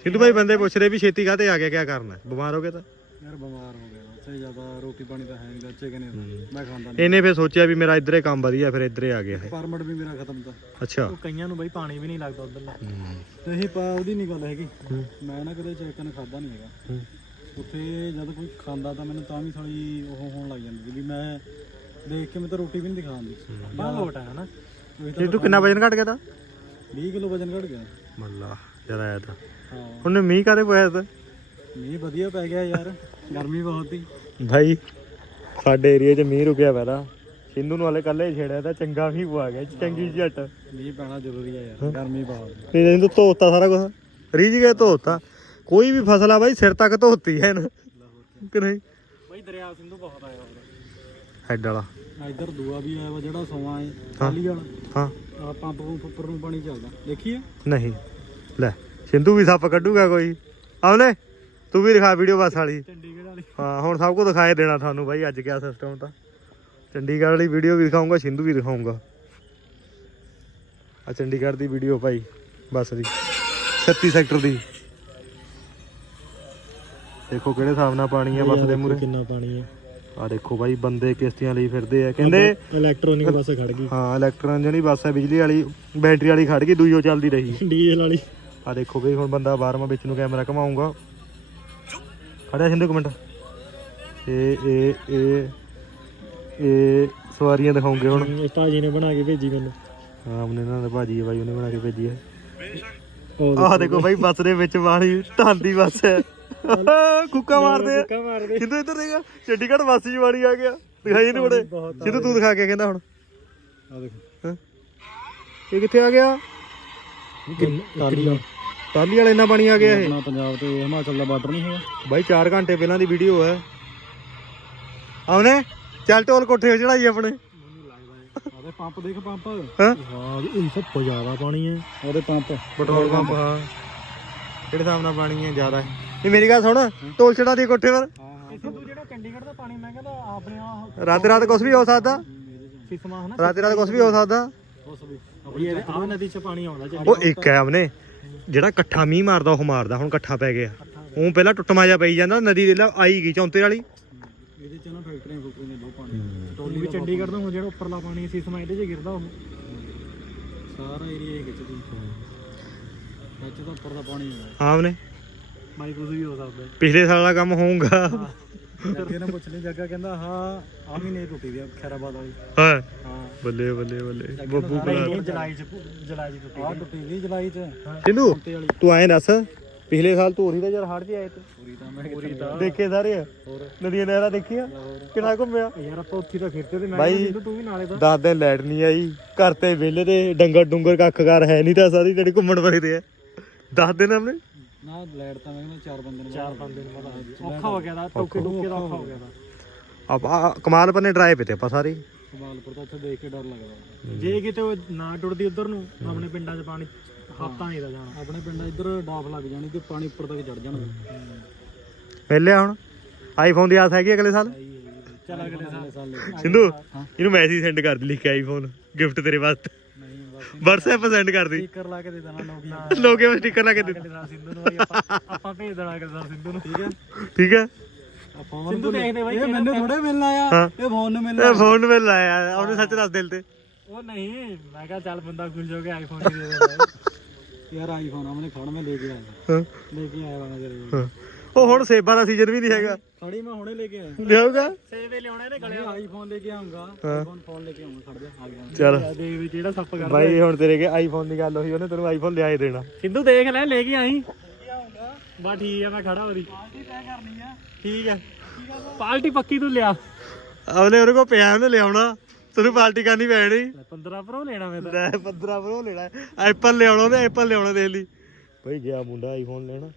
Speaker 1: ਸਿੰਧੂ ਭਾਈ ਬੰਦੇ ਪੁੱਛ ਰਹੇ ਵੀ ਛੇਤੀ ਕਾਤੇ ਆ ਗਿਆ ਕੀ ਕਰਨਾ? ਬਿਮਾਰ ਹੋ ਗਿਆ ਤਾਂ।
Speaker 2: ਯਾਰ ਬਿਮਾਰ ਹੋ ਗਿਆ ਉੱਥੇ ਜ਼ਿਆਦਾ ਰੋਟੀ ਪਾਣੀ ਤਾਂ ਹੈ ਨਹੀਂ ਬੱਚੇ ਕਹਿੰਦੇ
Speaker 1: ਮੈਂ ਖਾਂਦਾ ਨਹੀਂ ਇਹਨੇ ਫੇਰ ਸੋਚਿਆ ਵੀ ਮੇਰਾ ਇੱਧਰੇ ਕੰਮ ਵਧੀਆ ਫਿਰ ਇੱਧਰੇ ਆ ਗਿਆ ਇਹ।
Speaker 2: ਪਰਮਿਟ ਵੀ ਮੇਰਾ ਖਤਮ ਤਾਂ। ਅੱਛਾ। ਉਹ ਕਈਆਂ ਨੂੰ ਬਈ ਪਾਣੀ ਵੀ ਨਹੀਂ ਲੱਗਦਾ ਉਧਰ ਤੇ ਇਹ ਪਾ ਉਹਦੀ ਨਹੀਂ ਗੱਲ ਹੈਗੀ। ਮੈਂ ਨਾ ਕਦੇ ਚਿਕਨ ਖਾਦਾ ਨਹੀਂ ਹੈਗਾ। ਉੱਥੇ ਜਦ ਕੋਈ ਖਾਂਦਾ ਤਾਂ ਮੈਨੂੰ ਤਾਂ ਵੀ ਥੋੜੀ ਉਹ ਹੋਣ ਲੱਗ ਜਾਂਦੀ ਸੀ ਵੀ ਮੈਂ ਦੇਖ ਕੇ ਮੈਂ ਤਾਂ ਰੋਟੀ ਵੀ ਨਹੀਂ ਦਿਖਾਉਂਦੀ।
Speaker 1: ਬਾਹਰ ਲੋਟ ਹੈ ਨਾ। ਇਹ ਤੂੰ ਕਿੰਨਾ ਵਜਨ ਘਟ ਗਿਆ ਤਾਂ? 20 ਕਿਲੋ ਵਜਨ ਘਟ ਗਿਆ। ਮੱਲਾ ਜਦ ਆਇਆ ਤਾਂ। ਹਾਂ। ਉਹਨੇ ਮੀਂਹ ਕਾਦੇ ਪਾਇਆ ਤਾਂ?
Speaker 2: ਮੀਂਹ ਵਧੀਆ ਪੈ ਗਿਆ ਯਾਰ ਗਰਮੀ ਬਹੁਤ ਸੀ।
Speaker 1: ਭਾਈ ਸਾਡੇ ਏਰੀਆ 'ਚ ਮੀਂਹ ਰੁਕਿਆ ਪਹਿਲਾਂ ਸਿੰਧੂ ਨੂੰ ਹਲੇ ਕੱਲੇ ਛੇੜਿਆ ਤਾਂ ਚੰਗਾ ਮੀਂਹ ਪਵਾ ਗਿਆ ਚੰਗੀ ਝੱਟ। ਮੀਂਹ ਪੈਣਾ ਜ਼ਰੂਰੀ ਹੈ ਯਾਰ ਗਰਮੀ ਬਹੁਤ ਤੇ ਜਦੋਂ ਧੋਤਾ ਸਾਰਾ ਕੁਝ ਰੀਝ ਕੇ ਧੋਤਾ। ਕੋਈ ਵੀ ਫਸਲ ਆ ਬਾਈ ਸਿਰ ਤੱਕ ਧੋਤੀ ਹੈ ਨਾ। ਕਿ ਨਹੀਂ? ਬਈ ਦਰਿਆ ਸਿੰਧੂ
Speaker 2: ਬਹੁਤ ਆਇਆ ਹੋਰ ਹੈਡ ਵਾਲਾ। ਇੱਧਰ ਦੂਆ ਵੀ ਆਇਆ ਵਾ ਜਿਹੜਾ ਸੋਆ ਹੈ। ਖਾਲੀ ਵਾਲਾ। ਹਾਂ। ਆ ਪੰਪ ਪੰਪ ਉੱਪਰ ਨੂੰ ਪਾਣੀ ਚੱਲਦਾ। ਦੇਖੀਏ
Speaker 1: ਨਹੀਂ। ਲੈ ਸਿੰਧੂ ਵੀ ਸੱਪ ਕੱਢੂਗਾ ਕੋਈ। ਆਵਲੇ ਤੂੰ ਵੀ ਦਿਖਾ ਵੀਡੀਓ ਬਸ ਵਾਲੀ। ਚੰਡੀਗੜ੍ਹ ਵਾਲੀ। ਹਾਂ ਹੁਣ ਸਭ ਕੁਝ ਦਿਖਾਏ ਦੇਣਾ ਤੁਹਾਨੂੰ ਬਾਈ ਅੱਜ ਕਿਆ ਸਿਸਟਮ ਤਾਂ। ਚੰਡੀਗੜ੍ਹ ਵਾਲੀ ਵੀਡੀਓ ਵੀ ਦਿਖਾਉਂਗਾ ਸਿੰਧੂ ਵੀ ਦਿਖਾਉਂਗਾ ਆ ਚੰਡੀਗੜ੍ਹ ਦੀ ਵੀਡੀਓ ਭਾਈ ਬੱਸ ਦੀ। 36 ਸੈਕਟਰ ਦੀ। ਦੇਖੋ ਕਿਹੜੇ ਹਿਸਾਬ ਨਾਲ ਪਾਣੀ ਆ ਬੱਸ ਦੇ ਮੂਰੇ ਕਿੰਨਾ ਪਾਣੀ ਹੈ ਆ ਦੇਖੋ ਬਾਈ ਬੰਦੇ ਕਿਸ਼ਤੀਆਂ ਲਈ ਫਿਰਦੇ ਆ। ਕਹਿੰਦੇ ਇਲੈਕਟ੍ਰੋਨਿਕ ਬੱਸ ਖੜ ਗਈ। ਹਾਂ ਇਲੈਕਟ੍ਰੋਨ ਜਿਹੜੀ ਬੱਸ ਹੈ ਬਿਜਲੀ ਵਾਲੀ ਬੈਟਰੀ ਵਾਲੀ ਖੜ ਗਈ ਉਹ ਚੱਲਦੀ ਰਹੀ। ਡੀਜ਼ਲ ਵਾਲੀ। ਆ ਦੇਖੋ ਬਈ ਹੁਣ ਬੰਦਾ ਬਾਹਰਵਾਂ ਵਿੱਚ ਨੂੰ ਕੈਮਰਾ ਘਮਾਉਂਗਾ ਖੜਿਆ ਸਿੰਧੂ ਇੱਕ ਮਿੰਟ। ਇਹ ਇਹ ਇਹ ਇਹ ਸਵਾਰੀਆਂ ਦਿਖਾਉਂਗੇ ਹੁਣ। ਇਸ ਭਾਜੀ ਨੇ ਬਣਾ ਕੇ ਭੇਜੀ ਮੈਨੂੰ। ਹਾਂ ਉਹਨੇ ਇਹਨਾਂ ਦਾ ਭਾਜੀ ਹੈ ਬਾਈ ਉਹਨੇ ਬਣਾ ਕੇ ਭੇਜੀ ਹੈ ਆਹ ਦੇਖੋ ਬਾਈ ਬੱਸ ਦੇ ਵਿੱਚ ਵਾਲੀ ਢਾਂਦੀ ਬੱਸ ਹੈ। ਕੁੱਕਾ ਮਾਰਦੇ ਆ। ਕਾ ਮਾਰਦੇ। ਕਿੰਦੋਂ ਇੱਧਰ ਦੇਖਾ ਚੰਡੀਗੜ੍ਹ ਬੱਸ ਜੀ ਵਾਲੀ ਆ ਗਿਆ। ਦਿਖਾਈ ਇਹਨੂੰ ਬੜੇ ਜਿੱਦੋਂ ਤੂੰ ਦਿਖਾ ਕੇ ਕਹਿੰਦਾ ਹੁਣ। ਆ ਦੇਖੋ। ਹੈਂ? ਇਹ ਕਿੱਥੇ ਆ ਗਿਆ? ਟਾਲੀ ਟਾਲੀ ਵਾਲਾ। ਇੰਨਾ ਪਾਣੀ ਆ ਗਿਆ ਇਹ। ਆਪਣਾ ਪੰਜਾਬ ਤੇ ਹਿਮਾਚਲ ਦਾ ਬਾਰਡਰ ਨਹੀਂ ਹੈਗਾ। ਬਾਈ 4 ਘੰਟੇ ਪਹਿਲਾਂ ਦੀ ਵੀਡੀਓ ਹੈ ਆਉਨੇ ਚੱਲ ਟੋਲ ਕੋਠੇ ਚੜਾਈ ਆਪਣੇ। ਉਹਦੇ ਪੰਪ ਦੇਖ ਪੰਪ। ਹਾਂ। ਹਾਂ ਇਹ ਸਭ ਤੋਂ ਜ਼ਿਆਦਾ ਪਾਣੀ ਹੈ। ਉਹਦੇ ਪੰਪ। Petrol pump. ਹਾਂ। ਕਿਹੜੇ ਹਿਸਾਬ ਨਾਲ ਪਾਣੀ ਹੈ? ਜ਼ਿਆਦਾ ਇਹ ਮੇਰੀ ਗੱਲ ਸੁਣ ਟੋਲ ਚੜਾ ਦੀ ਕੋਠੇ ਪਰ। ਹਾਂ ਤੂੰ ਜਿਹੜਾ ਚੰਡੀਗੜ੍ਹ ਦਾ ਪਾਣੀ ਮੈਂ ਕਹਿੰਦਾ ਆਪਣੇ ਆ ਰਾਤ ਰਾਤ ਕੁਝ ਵੀ ਹੋ ਸਕਦਾ। ਸਿਸਮਾ ਹਨਾ ਰਾਤ ਰਾਤ ਕੁਝ ਵੀ ਹੋ ਸਕਦਾ। ਉਸ ਵੀ ਆਪਣੀ ਆ ਨਦੀ ਚ ਪਾਣੀ ਆਉਂਦਾ ਉਹ ਇੱਕ ਹੈ ਆਪਨੇ ਜਿਹੜਾ ਇਕੱਠਾ ਮੀਂਹ ਮਾਰਦਾ ਉਹ ਮਾਰਦਾ ਹੁਣ ਇਕੱਠਾ ਪੈ ਗਿਆ। ਉਹ ਪਹਿਲਾਂ ਟੁੱਟਮਾ ਜਾ ਪਈ ਜਾਂਦਾ ਨਦੀ ਦੇ ਲਾ ਆਈ ਗਈ ਚੌਂਤੇ ਵਾਲੀ।
Speaker 2: ਇਹਦੇ ਚ ਨਾ ਫੈਕਟਰੀਆਂ ਫੁਕਟਰੀਆਂ ਨੇ ਬਹੁਤ ਪਾਣੀ। ਟੋਲੀ ਵੀ ਚੰਡੀਗੜ੍ਹ ਦਾ ਹੁਣ ਜਿਹੜਾ ਉੱਪਰਲਾ ਪਾਣੀ ਸਿਸਮਾ ਇਹਦੇ ਚ ਗਿਰਦਾ ਉਹ। ਸਾਰਾ ਏਰੀਆ
Speaker 1: ਹੀ ਖਿੱਚਦੀ ਵਿੱਚ ਤਾਂ ਉੱਪਰ ਦਾ ਪਾਣੀ ਹੈ। ਹਾਂ ਉਹਨੇ ਬਾਈ ਕੁਝ ਵੀ ਹੋ ਸਕਦਾ। ਪਿਛਲੇ ਸਾਲ ਦਾ ਕੰਮ ਹੋਊਗਾ।
Speaker 2: ਅੱਗੇ ਨਾ ਪੁੱਛ ਲਈ ਜੱਗਾ ਕਹਿੰਦਾ ਹਾਂ ਆ ਮਹੀਨੇ ਟੁੱਟੀ ਦੀ ਆ ਖੈਰਾਬਾਦ ਵਾਲੀ।
Speaker 1: ਹਾਂ। ਹਾਂ। ਬੱਲੇ ਬੱਲੇ ਬੱਲੇ। ਬੱਬੂ ਭਰਾ ਜੁਲਾਈ ਚ ਜੁਲਾਈ ਚ ਟੁੱਟੀ ਆ ਟੁੱਟੀ ਜੁਲਾਈ ਚ। ਸਿੰਧੂ ਤੇ ਐਂ ਦੱਸ ਪਿਛਲੇ ਸਾਲ ਧੂਰੀ ਦਾ ਯਾਰ ਹੜ ਜਿਹਾ ਆਏ ਤੇ। ਪੂਰੀ ਤਾਂ ਮੈਂ ਤਾਂ। ਦੇਖੇ ਸਾਰੇ। ਨਦੀਆਂ ਨਹਿਰਾਂ ਦੇਖੀਆਂ। ਕਿੰਨਾ ਘੁੰਮਿਆ। ਯਾਰ ਆਪਾਂ ਉੱਥੇ ਤਾਂ ਫਿਰਦੇ ਤੇ ਮੈਂ ਤੂੰ ਵੀ ਨਾਲੇ ਦਾ ਦਸ ਦਿਨ ਲਾਈਟ ਨਹੀਂ ਆਈ। ਘਰ ਤੇ ਵਿਹਲੇ ਤੇ ਡੰਗਰ ਡੁੰਗਰ ਕੱਖ ਕਰ ਹੈ ਨਹੀਂ ਤਾਂ ਸਾਰੀ ਜਿਹੜੀ ਘੁੰਮਣ ਫਿਰਦੇ ਆ। ਦਸ ਦਿਨ ਆਪਣੇ। ਨਾ ਲੈਟ ਤਾਂ ਮੈਂ ਕਹਿੰਦਾ ਚਾਰ ਬੰਦੇ ਨੂੰ ਚਾਰ ਬੰਦੇ ਨੂੰ ਪਤਾ ਔਖਾ ਹੋ ਗਿਆ ਦਾ ਟੋਕੇ ਟੋਕੇ ਦਾ ਔਖਾ ਹੋ ਗਿਆ ਦਾ ਆਪਾਂ ਕਮਾਲ ਪੰਨੇ ਡਰਾਏ ਪਏ ਤੇ ਆਪਾਂ ਸਾਰੇ।
Speaker 2: ਕਮਾਲਪੁਰ ਤਾਂ ਉੱਥੇ ਦੇਖ ਕੇ ਡਰ ਲੱਗਦਾ। ਜੇ ਕਿਤੇ ਉਹ ਨਾ ਟੁੱਟਦੀ ਉਧਰ ਨੂੰ ਆਪਣੇ ਪਿੰਡਾਂ 'ਚ ਪਾਣੀ ਹੱਥਾਂ ਨਹੀਂ ਦਾ ਜਾਣਾ। ਆਪਣੇ ਪਿੰਡਾਂ ਇੱਧਰ ਡਾਫ ਲੱਗ ਜਾਣੀ ਤੇ ਪਾਣੀ ਉੱਪਰ ਤੱਕ ਚੜ ਜਾਣਾ।
Speaker 1: ਮਿਲਿਆ ਹੁਣ। ਆਈਫੋਨ ਦੀ ਆਸ ਹੈਗੀ ਅਗਲੇ ਸਾਲ? ਚੱਲ ਅਗਲੇ ਸਾਲ। ਸਿੰਧੂ ਇਹਨੂੰ ਮੈਸੇਜ ਸੈਂਡ ਕਰ ਦੇ ਲਿਖ ਕੇ ਆਈਫੋਨ ਗਿਫਟ ਤੇਰੇ ਵਾਸਤੇ। ਨਹੀਂ ਬਸ WhatsApp ਸੈਂਡ ਕਰ ਦੀ। ਸਪੀਕਰ ਲਾ ਕੇ ਦੇ ਦੇਣਾ ਨੋਕੀਆ ਲੋਕੇ ਵਿੱਚ ਸਟicker ਲਾ ਕੇ ਦੇ ਸਾਲ ਸਿੰਧੂ ਨੂੰ ਬਾਈ ਆਪਾਂ ਆਪਾਂ ਭੇਜ ਦੇਣਾ ਸਾਲ ਸਿੰਧੂ ਨੂੰ। ਠੀਕ ਹੈ। ਠੀਕ ਹੈ। ਆ ਫੋਨ ਸਿੰਧੂ ਦੇਖਦੇ ਬਾਈ ਇਹ ਮੈਨੂੰ ਥੋੜੇ ਮਿਲਣਾ ਆ। ਇਹ ਫੋਨ ਨੂੰ ਮਿਲਣਾ ਇਹ
Speaker 2: ਫੋਨ ਨੂੰ ਮਿਲ ਆਇਆ। ਉਹਨੇ ਸੱਚ ਦੱਸ ਦਿਲ ਤੇ। ਉਹ ਨਹੀਂ ਮੈਂ ਕਿਹਾ ਚੱਲ ਬੰਦਾ ਖੁਸ਼ ਹੋ ਕੇ ਆਈਫੋਨ ਹੀ ਦੇ ਦਿੰਦਾ ਯਾਰ ਆਈਫੋਨ ਆਮਨੇ ਖੜ ਮੈਂ ਲੈ ਕੇ ਆਇਆ।
Speaker 1: ਹਾਂ, ਲੈ ਕੇ ਆਇਆ ਵਾਂ ਤੇਰੇ ਹਾਂ। ਉਹ ਹੁਣ ਸੇਬਾਂ ਦਾ ਸੀਜ਼ਨ ਵੀ ਨਹੀਂ ਹੈਗਾ।
Speaker 2: ਖੜੀ ਮੈਂ ਹੁਣੇ ਲੈ ਕੇ ਆਇਆ। ਲਿਆਊਗਾ? ਸੇਵੇ ਲਿਆਉਣਾ ਇਹਨੇ ਗਲੇ ਆਈਫੋਨ ਲੈ ਕੇ ਆਉਂਗਾ।
Speaker 1: ਆਈਫੋਨ ਫੋਨ ਲੈ ਕੇ ਆਉਂਗਾ ਖੜ ਜਾ ਆ ਗਿਆ। ਚੱਲ। ਦੇਖ ਵੀ ਜਿਹੜਾ ਸੱਪ ਕਰਦਾ ਬਾਈ ਹੁਣ ਤੇਰੇ ਕੇ ਆਈਫੋਨ ਦੀ ਗੱਲ ਹੋਈ ਉਹਨੇ ਤੈਨੂੰ ਆਈਫੋਨ ਲਿਆ ਹੀ ਦੇਣਾ।
Speaker 2: ਸਿੰਧੂ ਦੇਖ ਲੈ ਲੈ ਕੇ ਆਈ। ਬਾ ਠੀਕ ਆ ਮੈਂ ਖੜਾ ਹੋਰੀ ਪਾਰਟੀ ਤੈਅ ਕਰਨੀ ਆ। ਠੀਕ ਆ। ਪਾਰਟੀ ਪੱਕੀ ਤੂੰ ਲਿਆ।
Speaker 1: ਉਹਨੇ ਉਹਦੇ ਕੋਲ ਪਿਆ ਉਹਨੇ ਲਿਆਉਣਾ। ਤੈਨੂੰ ਪਾਰਟੀ ਕਰਨੀ ਪੈਣੀ। 15 ਪ੍ਰੋ ਲੈਣਾ ਮੈਂ ਤਾਂ। ਲੈ 15 ਪ੍ਰੋ ਲੈਣਾ। ਐਪਲ ਲਿਆਉਣਾ ਉਹਨੇ ਐਪਲ ਲਿਆਉਣਾ ਦੇਖ ਲਈ। ਬਈ ਗਿਆ ਮੁੰਡਾ ਆਈਫੋਨ ਲੈਣਾ।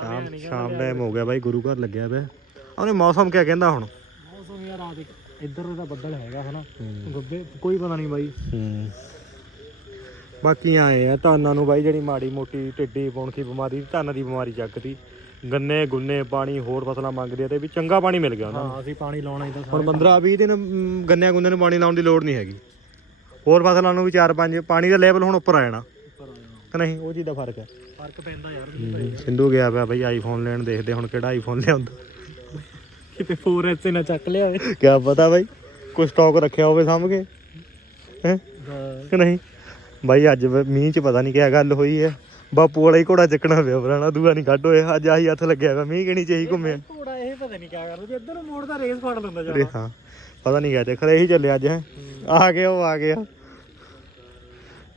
Speaker 1: ਸ਼ਾਮ ਸ਼ਾਮ ਟਾਈਮ ਹੋ ਗਿਆ ਬਾਈ ਗੁਰੂ ਘਰ ਲੱਗਿਆ ਪਿਆ। ਉਹਨੇ ਮੌਸਮ ਕਿਆ ਕਹਿੰਦਾ ਹੁਣ?
Speaker 2: ਮੌਸਮ ਯਾਰ ਆ ਦੇਖ ਇੱਧਰ ਦਾ ਬੱਦਲ ਹੈਗਾ ਹਨਾ। ਗੱਬੇ ਕੋਈ ਪਤਾ ਨਹੀਂ ਬਾਈ। ਹੂੰ।
Speaker 1: ਬਾਕੀ ਆਏ ਆ ਧਾਨਾਂ ਨੂੰ ਬਾਈ ਜਿਹੜੀ ਮਾੜੀ ਮੋਟੀ ਟਿੱਡੀ ਪੌਣਕੀ ਬਿਮਾਰੀ ਧਾਨਾਂ ਦੀ ਬਿਮਾਰੀ ਚੱਕਦੀ। ਗੰਨੇ ਗੁੰਨੇ ਪਾਣੀ ਹੋਰ ਫਸਲਾਂ ਮੰਗਦੇ ਤੇ ਵੀ ਚੰਗਾ ਪਾਣੀ ਮਿਲ ਗਿਆ ਉਹਨਾਂ ਨੂੰ। ਹਾਂ ਅਸੀਂ ਪਾਣੀ ਲਾਉਣਾ ਹੀ ਤਾਂ ਹੁਣ 15 20 ਦਿਨ ਗੰਨਿਆਂ ਗੁੰਨਿਆਂ ਨੂੰ ਪਾਣੀ ਲਾਉਣ ਦੀ ਲੋੜ ਨਹੀਂ ਹੈਗੀ। ਹੋਰ ਫਸਲਾਂ ਨੂੰ ਵੀ 4-5 ਪਾਣੀ ਦਾ ਲੈਵਲ ਹੁਣ ਉੱਪਰ ਆ ਜਾਣਾ। ਕਿ ਨਹੀਂ ਉਹ ਚੀਜ਼ ਦਾ ਫ਼ਰਕ ਹੈ। ਫ਼ਰਕ ਪੈਂਦਾ ਯਾਰ ਸਿੰਧੂ ਗਿਆ ਪਿਆ ਬਈ ਆਈਫੋਨ ਲੈਣ ਦੇਖਦੇ ਹੁਣ ਕਿਹੜਾ ਆਈਫੋਨ ਲਿਆਉਂਦਾ। ਕਿਤੇ 4S ਨਾ ਚੱਕ ਲਿਆਵੇ ਕਿਆ ਪਤਾ ਬਾਈ ਕੋਈ ਸਟਾਕ ਰੱਖਿਆ ਹੋਵੇ ਹੈ? ਕਿ ਨਹੀਂ? ਬਾਈ ਅੱਜ ਵ- ਮੀਂਹ ਚ ਪਤਾ ਨਹੀਂ ਕਿਆ ਗੱਲ ਹੋਈ ਹੈ। ਬਾਪੂ ਵਾਲਾ ਹੀ ਘੋੜਾ ਚੱਕਣਾ ਪਿਆ ਪੁਰਾਣਾ ਦੂਆ ਨਹੀਂ ਕੱਢ ਹੋਇਆ। ਅੱਜ ਆਹੀ ਹੱਥ ਲੱਗਿਆ ਪਿਆ ਮੀਂਹ ਕਿਹਣੀ ਚਾਹੀ ਘੁੰਮਿਆ। ਘੋੜਾ ਇਹ ਪਤਾ ਨਹੀਂ ਕਿਆ ਕਰਦਾ ਜੇ ਇੱਧਰ ਨੂੰ ਮੋੜਦਾ ਰੇਸ ਫੜ ਲੈਂਦਾ ਅਰੇ ਹਾਂ ਪਤਾ ਨਹੀਂ ਕਿਆ ਚੱਕਰ ਇਹੀ ਚੱਲਿਆ ਅੱਜ ਹੈ। ਆ ਗਿਆ ਉਹ ਆ ਗਿਆ।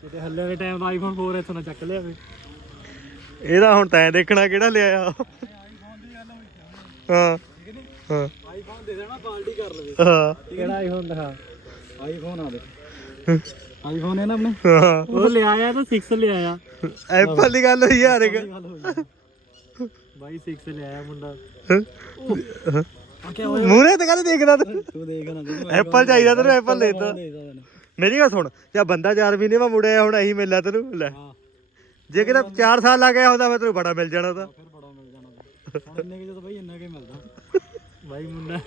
Speaker 2: ਕਿਤੇ ਹੱਲੇ ਦੇ ਟਾਈਮ ਦਾ ਆਈਫੋਨ 4S ਨਾ ਚੱਕ ਲਿਆਵੇ
Speaker 1: ਇਹਦਾ ਹੁਣ ਤੈਂ ਦੇਖਣਾ ਕਿਹੜਾ ਲਿਆਇਆ
Speaker 2: ਹਾਂ ਹਾਂ। ਆਈਫੋਨ ਦੇ ਦੇਣਾ ਪਾਰਟੀ ਕਰ ਲਵੇ। ਹਾਂ। ਕਿਹੜਾ ਆਈਫੋਨ ਦਿਖਾ? ਆਈਫੋਨ ਆ ਦੇ। ਆਈਫੋਨ ਹੈ ਨਾ ਆਪਣੇ? ਹਾਂ। ਉਹ ਲਿਆਇਆ ਤਾਂ 6 ਲਿਆਇਆ। ਐਪਲ ਦੀ ਗੱਲ ਹੋਈ ਯਾਰ ਇੱਕ ਬਾਈ 6 ਲਿਆਇਆ ਮੁੰਡਾ।
Speaker 1: ਹਾਂ। ਆ ਕਿਆ ਮੂਹਰੇ ਤੇ ਕਹਿੰਦੇ ਦੇਖਦਾ ਤੂੰ। ਤੂੰ ਦੇਖ ਨਾ ਤੂੰ ਐਪਲ ਚਾਹੀਦਾ ਤੈਨੂੰ ਐਪਲ ਦੇਤਾ। ਮੇਰੀ ਗੱਲ ਸੁਣ ਜੇ ਬੰਦਾ 4 ਮਹੀਨੇ ਮਾ ਮੁੜਿਆ ਹੁਣ ਇਹੀ ਮਿਲਿਆ ਤੈਨੂੰ ਲੈ। ਹਾਂ। ਜੇ ਕਿਤੇ 4 ਸਾਲ ਲੱਗ ਗਿਆ ਹੁੰਦਾ ਫਿਰ ਤੈਨੂੰ ਬੜਾ ਮਿਲ ਜਾਣਾ ਤਾਂ।
Speaker 2: ਫਿਰ ਬੜਾ ਮਿਲ ਜਾਣਾ ਹੁਣ ਇੰਨੇ ਕਿ ਜਦੋਂ ਬਾਈ ਇੰਨਾ ਕੇ ਮਿਲਦਾ। ਬਾਈ ਮੁੰਡਾ।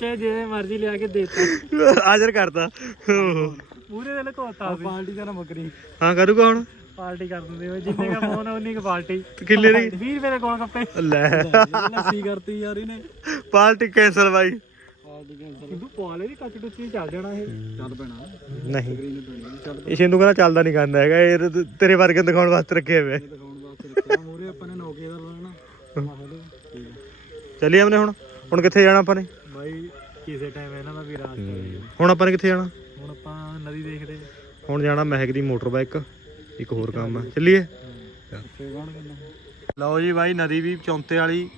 Speaker 2: ਚਾਹੇ ਜਿਵੇਂ ਮਰਜ਼ੀ ਲਿਆ ਕੇ
Speaker 1: ਦੇਤਾ। ਹਾਜ਼ਰ ਕਰਤਾ।
Speaker 2: ਪੂਰੇ ਦਿਨ ਕੋਤਾ ਸੀ। ਪਾਰਟੀ ਦਾ ਨਾ ਬੱਕਰੀ ਹਾਂ ਕਰੂਗਾ ਹੁਣ? ਪਾਰਟੀ ਕਰ ਦਿੰਦੇ ਹੋ ਜਿੰਨੇ ਦਾ ਫੋਨ ਹੈ ਉਨੀ ਕੁ ਪਾਰਟੀ। ਕਿੱਲੇ ਦੀ? 20 ਰੁਪਏ ਦੇ ਕੋਲ ਕੱਪੇ ਲੈ। ਲੱਸੀ ਕਰਤੀ ਯਾਰ ਇਹਨੇ।
Speaker 1: ਪਾਰਟੀ ਕੈਂਸਲ ਬਾਈ। ਨਹੀਂ ਚੱਲਦਾ ਨਹੀਂ ਕਰਦਾ ਹੈਗਾ ਇਹ ਤੇਰੇ ਵਰਗੇ ਦਿਖਾਉਣ ਵਾਸਤੇ ਰੱਖੇ ਹੋਏ ਆ। ਆਪਣੇ ਹੁਣ। ਹੁਣ ਕਿੱਥੇ ਜਾਣਾ ਆਪਾਂ ਨੇ? ਬਾਈ ਕਿਸੇ ਟਾਈਮ ਇਹਨਾਂ ਦਾ ਵੀ ਰਾਜ ਕਰੇ। ਹੁਣ ਆਪਾਂ ਕਿੱਥੇ ਜਾਣਾ? ਹੁਣ ਆਪਾਂ ਨਦੀ ਦੇਖਦੇ। ਹੁਣ ਜਾਣਾ ਮਹਿਕ ਦੀ ਮੋਟਰ ਬਾਈਕ। ਇੱਕ ਹੋਰ ਕੰਮ ਆ। ਚੱਲੀਏ। ਲਓ ਜੀ ਬਾਈ ਨਦੀ ਵੀ ਚੌਂਤੇ ਵਾਲੀ।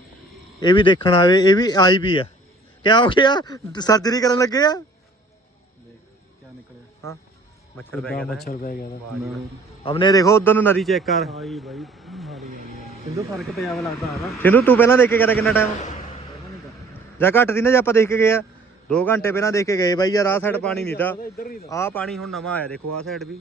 Speaker 1: ਇਹ ਵੀ ਦੇਖਣ ਆਵੇ ਇਹ ਵੀ ਆਈ ਵੀ ਆ। ਕਿਆ ਹੋ ਗਿਆ? ਸਰਜਰੀ ਕਰਨ ਲੱਗੇ ਆ? ਦੇਖ ਕੀ ਨਿਕਲਿਆ ਹਾਂ। ਮੱਛਰ ਪੈ ਕਿੱਦਾਂ ਗਿਆ ਮੱਛਰ ਪੈ ਗਿਆ ਦਾ ਹਮਨੇ ਦੇਖੋ ਉਧਰ ਨੂੰ ਨਦੀ ਚੈੱਕ ਕਰ ਸਿੰਧੂ ਫ਼ਰਕ ਪਿਆ ਵਾ ਲੱਗਦਾ ਹੈਗਾ ਸਿੰਧੂ ਤੂੰ ਪਹਿਲਾਂ ਦੇਖ ਕੇ ਗਿਆ ਕਿੰਨਾ ਟਾਈਮ ਜਾਂ ਘੱਟ ਦੀ ਨਾ ਜੇ ਆਪਾਂ ਦੇਖ ਕੇ ਗਏ ਆ। 2 ਘੰਟੇ ਪਹਿਲਾਂ ਦੇਖ ਕੇ ਗਏ ਬਾਈ ਯਾਰ ਆਹ ਸਾਈਡ ਪਾਣੀ ਨਹੀਂ ਤਾਂ। ਆਹ ਪਾਣੀ ਹੁਣ ਨਵਾਂ ਆਇਆ ਦੇਖੋ ਆਹ ਸਾਈਡ ਵੀ।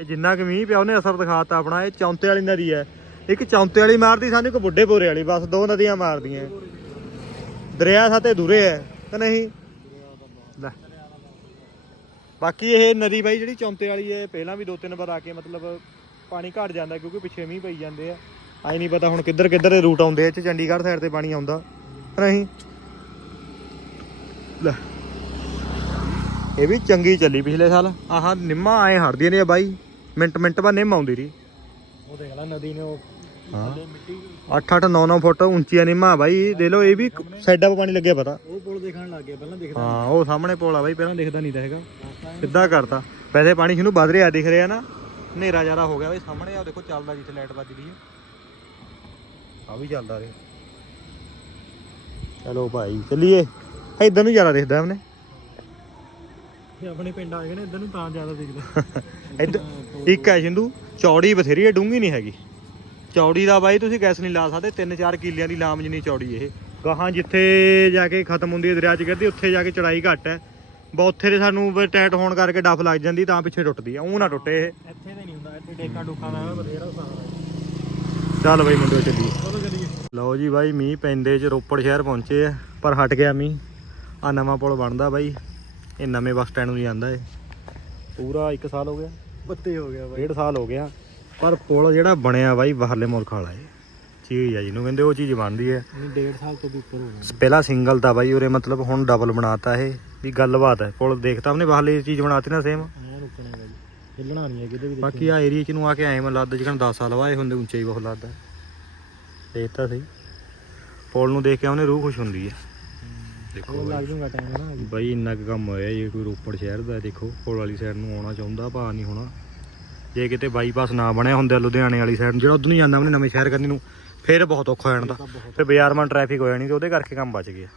Speaker 1: ਇਹ ਜਿੰਨਾ ਕਿ ਮੀਂਹ ਪਿਆ ਉਹਨੇ ਅਸਰ ਦਿਖਾਤਾ ਆਪਣਾ। ਇਹ ਚੌਂਤੇ ਵਾਲੀ ਨਦੀ ਹੈ। ਇੱਕ ਚੌਂਤੇ ਵਾਲੀ ਮਾਰਦੀ ਸਾਨੂੰ ਇੱਕ ਬੁੱਢੇ ਪੋਰੇ ਵਾਲੀ ਬਸ ਦੋ ਨਦੀਆਂ ਮਾਰਦੀਆਂ। ਦਰਿਆ ਸਾਤੇ ਦੂਰੇ ਹੈ ਕਿ ਨਹੀਂ? ਲੈ। ਬਾਕੀ ਇਹ ਨਦੀ ਬਾਈ ਜਿਹੜੀ ਚੌਂਤੇ ਵਾਲੀ ਹੈ ਪਹਿਲਾਂ ਵੀ ਦੋ ਤਿੰਨ ਵਾਰ ਆ ਕੇ ਮਤਲਬ ਪਾਣੀ ਘਟ ਜਾਂਦਾ ਕਿਉਂਕਿ ਪਿੱਛੇ ਮੀਂਹ ਪਈ ਜਾਂਦੇ ਆ। ਆਈ ਨਹੀਂ ਪਤਾ ਹੁਣ ਕਿੱਧਰ ਕਿੱਧਰ ਦੇ ਰੂਟ ਆਉਂਦੇ ਆ 'ਚ ਚੰਡੀਗੜ੍ਹ ਸਾਈਡ ਤੇ ਪਾਣੀ ਆਉਂਦਾ ਨਹੀਂ? ਲੈ। ਇਹ ਵੀ ਚੰਗੀ ਚੱਲੀ ਪਿਛਲੇ ਸਾਲ। ਆਹ ਨਿੰਮਾ ਆਏ ਹੜਦੀਆਂ ਨੇ ਬਾਈ। ਮਿੰਟ ਮਿੰਟ ਬਾਅਦ ਨਿੰਮ ਆਉਂਦੀ ਰਹੀ। ਉਹ ਦੇਖ ਲੈ ਨਦੀ ਨੇ ਉਹ ਹਾਂ। ਮਿੱਟੀ 8 8 9 9 ਫੁੱਟ ਉੱਚੀਆਂ ਨਿੰਮਾਂ ਬਾਈ। ਦੇ ਲੋ ਇਹ ਵੀ ਸਾਈਡਾਂ 'ਤੇ ਪਾਣੀ ਲੱਗਿਆ ਪਤਾ। ਉਹ ਪੁਲ ਦੇਖਣ ਲੱਗ ਗਿਆ ਪਹਿਲਾਂ ਦਿਖਦਾ ਹਾਂ ਉਹ ਸਾਹਮਣੇ ਪੋਲ ਆ ਬਾਈ ਪਹਿਲਾਂ ਦਿਖਦਾ ਨਹੀਂ ਤਾਂ ਹੈਗਾ। ਸਿੱਧਾ ਕਰਤਾ। ਵੈਸੇ ਪਾਣੀ ਜਿਹਨੂੰ ਵੱਧ ਰਿਹਾ ਦਿਖ ਰਿਹਾ ਨਾ। ਹਨੇਰਾ ਜ਼ਿਆਦਾ ਹੋ ਗਿਆ ਬਾਈ ਸਾਹਮਣੇ ਆ ਦੇਖੋ ਚੱਲਦਾ ਜਿੱਥੇ ਲਾਈਟ ਵੱਜਦੀ ਹੈ ਆ। ਵੀ ਚੱਲਦਾ ਰਿਹਾ। ਚਲੋ ਭਾਈ ਚੱਲੀਏ। ਇਧਰ ਨੂੰ ਜ਼ਿਆਦਾ ਦਿਖਦਾ ਹਮਨੇ
Speaker 2: ਆਪਣੇ ਪਿੰਡ ਆ ਗਏ ਨੇ ਇੱਧਰ ਨੂੰ ਤਾਂ ਜ਼ਿਆਦਾ ਦਿਖਦਾ।
Speaker 1: ਇੱਕ ਹੈ ਸਿੰਧੂ ਚੌੜੀ ਬਥੇਰੀ ਹੈ ਡੂੰਗੀ ਨਹੀਂ ਹੈਗੀ। ਚੌੜੀ ਦਾ ਬਾਈ ਤੁਸੀਂ ਗੈਸ ਨਹੀਂ ਲਾ ਸਕਦੇ 3-4 ਕਿੱਲਿਆਂ ਦੀ ਲਾਮ ਜਿੰਨੀ ਚੌੜੀ ਇਹ। ਗਾਹਾਂ ਜਿੱਥੇ ਜਾ ਕੇ ਖਤਮ ਹੁੰਦੀ ਹੈ ਦਰਿਆ 'ਚ ਗਿਰਦੀ ਉੱਥੇ ਜਾ ਕੇ ਚੜਾਈ ਘੱਟ ਹੈ। ਬਾ ਉੱਥੇ ਦੇ ਸਾਨੂੰ ਵੀ ਟਾਈਟ ਹੋਣ ਕਰਕੇ ਡੱਫ ਲੱਗ ਜਾਂਦੀ ਤਾਂ ਪਿੱਛੇ ਟੁੱਟਦੀ ਆ ਉਹ ਨਾ ਟੁੱਟੇ ਇਹ। ਇੱਥੇ ਤੇ ਨਹੀਂ ਹੁੰਦਾ ਇੱਥੇ ਡੇਕਾ ਡੁਕਾ ਦਾ ਬਥੇਰਾ ਸਾਰਾ। ਚੱਲ ਬਾਈ ਮੁੰਡਿਓ ਚੱਲੀਏ। ਚਲੋ ਚੱਲੀਏ। ਲਓ ਜੀ ਬਾਈ ਮੀਂਹ ਪੈਂਦੇ ਚ ਰੋਪੜ ਸ਼ਹਿਰ ਪਹੁੰਚੇ ਆ ਪਰ ਹਟ ਗਿਆ ਮੀਂਹ। ਆ ਨਵਾਂ ਪੁਲ ਬਣਦਾ ਬਾਈ। ਇਹ ਨਵੇਂ ਬੱਸ ਸਟੈਂਡ ਨੂੰ ਜਾਂਦਾ ਏ ਪੂਰਾ 1 ਸਾਲ ਹੋ ਗਿਆ। ਬੱਤੇ ਹੋ ਗਿਆ ਬਾਈ। ਡੇਢ ਸਾਲ ਹੋ ਗਿਆ। ਪਰ ਪੁਲ ਜਿਹੜਾ ਬਣਿਆ ਬਾਈ ਬਾਹਰਲੇ ਮੁਲਕ ਵਾਲਾ ਏ। ਚੀਜ਼ ਆ ਜਿਹਨੂੰ ਕਹਿੰਦੇ ਉਹ ਚੀਜ਼ ਬਣਦੀ ਹੈ ਨਹੀਂ ਸਾਲ ਤੋਂ ਵੀ ਉੱਪਰ ਹੋ ਗਿਆ ਪਹਿਲਾਂ ਸਿੰਗਲ ਤਾਂ ਬਾਈ ਉਰੇ ਮਤਲਬ ਹੁਣ ਡਬਲ ਬਣਾਤਾ ਇਹ ਵੀ ਗੱਲਬਾਤ ਹੈ ਪੁਲ ਦੇਖਤਾ ਉਹਨੇ ਬਾਹਰਲੀ ਚੀਜ਼ ਬਣਾਤੀ ਨਾ ਸੇਮ ਐ ਰੁਕਣਾ ਬਾਈ ਹਿੱਲਣਾ ਨਹੀਂ ਹੈ ਕਿਤੇ ਵੀ ਬਾਕੀ ਆ ਏਰੀਆ ਚ ਨੂੰ ਆ ਕੇ ਐਂ ਮੈਨੂੰ ਲੱਗਦਾ ਜਿਕਣ 10 ਸਾਲ ਵਾਏ ਹੁੰਦੇ ਉੱਚਾਈ ਬਹੁਤ ਲੱਗਦਾ ਦੇਖਤਾ ਸਹੀ। ਪੁਲ ਨੂੰ ਦੇਖ ਕੇ ਉਹਨੇ ਰੂਹ ਖੁਸ਼ ਹੁੰਦੀ ਹੈ ਦੇਖੋ। ਲੱਗ ਜੂਗਾ ਟਾਈਮ ਨਾ। ਬਾਈ। ਇੰਨਾ ਕੰਮ ਹੋਇਆ ਜੇ ਕੋਈ ਰੋਪੜ ਸ਼ਹਿਰ ਦਾ ਦੇਖੋ ਪੁਲ ਵਾਲੀ ਸਾਈਡ ਨੂੰ ਆਉਣਾ ਚਾਹੁੰਦਾ ਭਾ ਨਹੀਂ ਹੋਣਾ। ਜੇ ਕਿਤੇ ਬਾਈਪਾਸ ਨਾ ਬਣਿਆ ਹੁੰਦਾ ਲੁਧਿਆਣੇ ਵਾਲੀ ਸਾਈਡ ਜਿਹੜਾ ਉਧਰ ਨੂੰ ਜਾਂਦਾ ਉਹਨੇ ਨਵੇਂ ਸ਼ਹਿਰ ਕਰਨੀ ਨੂੰ ਫਿਰ ਬਹੁਤ ਔਖਾ ਹੋ ਬਹੁਤ ਫਿਰ ਬਾਜ਼ਾਰ ਮਾਂ ਟ੍ਰੈਫਿਕ ਹੋ ਜਾਣੀ ਤੇ ਉਹਦੇ ਕਰਕੇ ਕੰਮ ਬਚ ਗਿਆ।